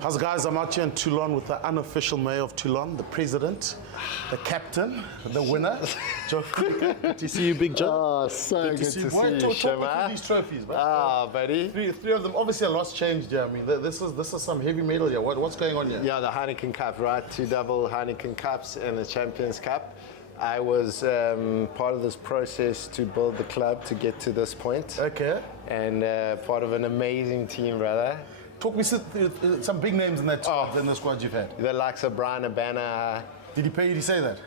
How's it, guys? I'm out here in Toulon with the unofficial mayor of Toulon, the president, the captain, the winner, Joe van Niekerk. Good to see you, Big Joe. Oh, so good to see you, Talk me through Shimmi. these trophies, bro. Buddy. Three of them. Obviously, a lot's changed here. I mean, this is some heavy medal here. What's going on here? Yeah, the Heineken Cup, right? 2 double Heineken Cups and the Champions Cup. I was part of this process to build the club to get to this point. Okay. And part of an amazing team, brother. Talk me through some big names in that in the squad you've had. The likes of Brian Abana. Did he pay you to say that?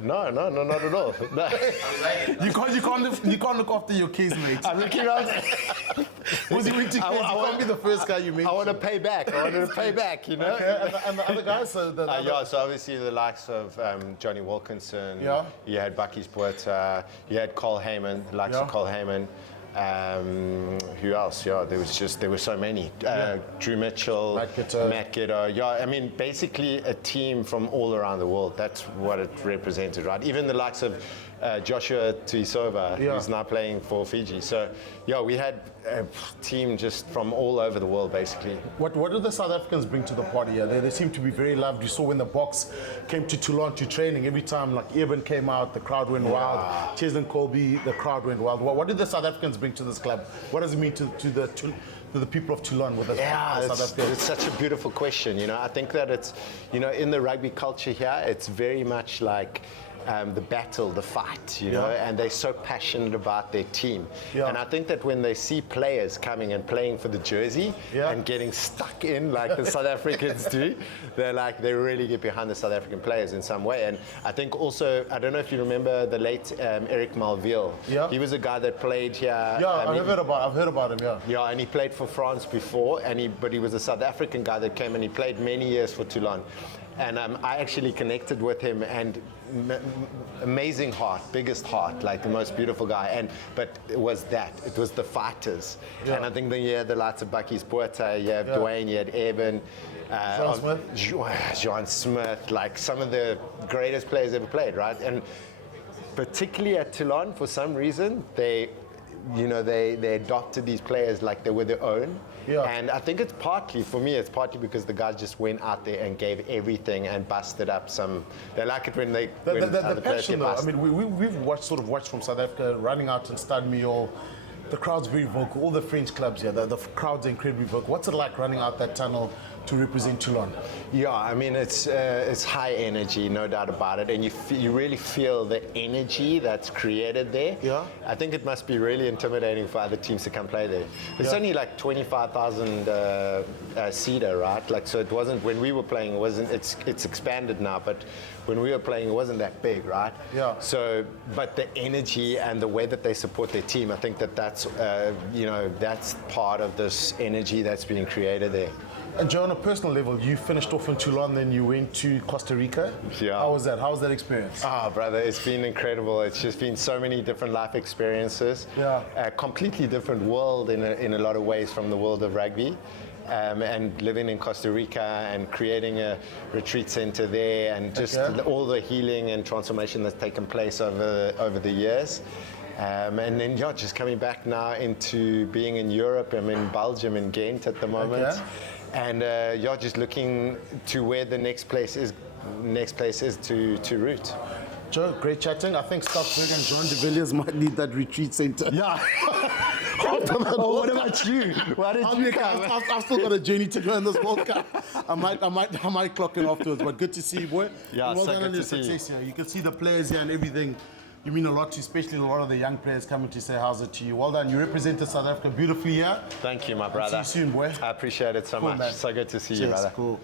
No, not at all. No. You can't look after your kids, mate. I'm looking around. Was he winning? You can't be the first guy you mentioned. I want to pay back. I wanted to pay back, you know. Okay. And the other guys. So obviously the likes of Johnny Wilkinson. Yeah. You had Bucky's Puerta. You had Cole Heyman. The likes of Cole Heyman. Who else? Yeah, there were so many. Drew Mitchell, Matt Giddo. Yeah, I mean, basically a team from all around the world. That's what it represented, right? Even the likes of Joshua Tuisova, who's now playing for Fiji. So, yeah, we had a team just from all over the world, basically. What do the South Africans bring to the party here? They seem to be very loved. You saw when the Boks came to Toulon to training, every time like Eben came out, the crowd went wild. Cheslin Colby, the crowd went wild. What did the South Africans bring to this club? What does it mean to the people of Toulon with the South Africans? It's such a beautiful question. You know, I think that it's, you know, in the rugby culture here, it's very much like the battle, the fight, you know, and they're so passionate about their team. And I think that when they see players coming and playing for the jersey and getting stuck in like the South Africans do, they really get behind the South African players in some way. And I think also, I don't know if you remember the late Eric Malville. He was a guy that played here. I've heard about him, Yeah, and he played for France before, but he was a South African guy that came and he played many years for Toulon. And I actually connected with him, and amazing heart, biggest heart, like the most beautiful guy. But it was the fighters. And I think then you had the likes of Bucky's Puerta, you have Dwayne, you had Eben, John Smith, like some of the greatest players ever played, right? And particularly at Toulon, for some reason, they adopted these players like they were their own. And I think it's partly because the guys just went out there and gave everything and busted up some. They like it when they the passion, though. I mean, we've watched from South Africa, running out and Stade Mignon. The crowd's very vocal. All the French clubs here, the crowd's incredibly vocal. What's it like running out that tunnel to represent Toulon? Yeah, I mean, it's high energy, no doubt about it, and you really feel the energy that's created there. I think it must be really intimidating for other teams to come play there. It's only like 25,000 seater, right? Like, so it wasn't when we were playing. It wasn't. It's expanded now, but when we were playing, it wasn't that big, right? So, but the energy and the way that they support their team, I think that's that's part of this energy that's being created there. And Joe, on a personal level, you finished off in Toulon, then you went to Costa Rica. How was that? How was that experience? Brother, it's been incredible. It's just been so many different life experiences. A completely different world in a lot of ways from the world of rugby. And living in Costa Rica and creating a retreat center there, and just all the healing and transformation that's taken place over the years. And then just coming back now into being in Europe. I'm in Belgium, in Ghent at the moment. And just looking to where the next place is to root. Joe, great chatting. I think Stockberg and John de Villiers might need that retreat center. What about you? Why did you come? I've still got a journey to go in this World Cup. I might clock in afterwards, but good to see you, boy. Yeah, well so done on your success here. You can see the players here and everything. You mean a lot to, especially a lot of the young players coming to say how's it to you. Well done. You represented South Africa beautifully here. Thank you, my brother. See you soon, boy. I appreciate it so much. Man. So good to see you, brother. Cool.